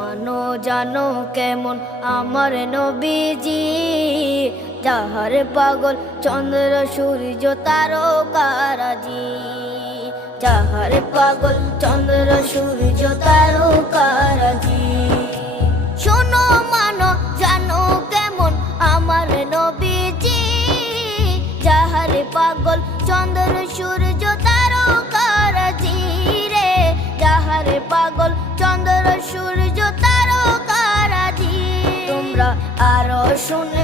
মানো জানো কেমন আমার নবীজি, যাহার পাগল চন্দ্র সূর্য তারকারাজি, যাহার পাগল চন্দ্র সূর্য তারকারাজি। শোনো মানো জানো কেমন আমার নবীজি, যাহার পাগল চন্দ্র সূর্য তারকারাজি রে, যাহার পাগল চন্দ্র সূর্য তারকারাজি। তোমরা আরো শুনে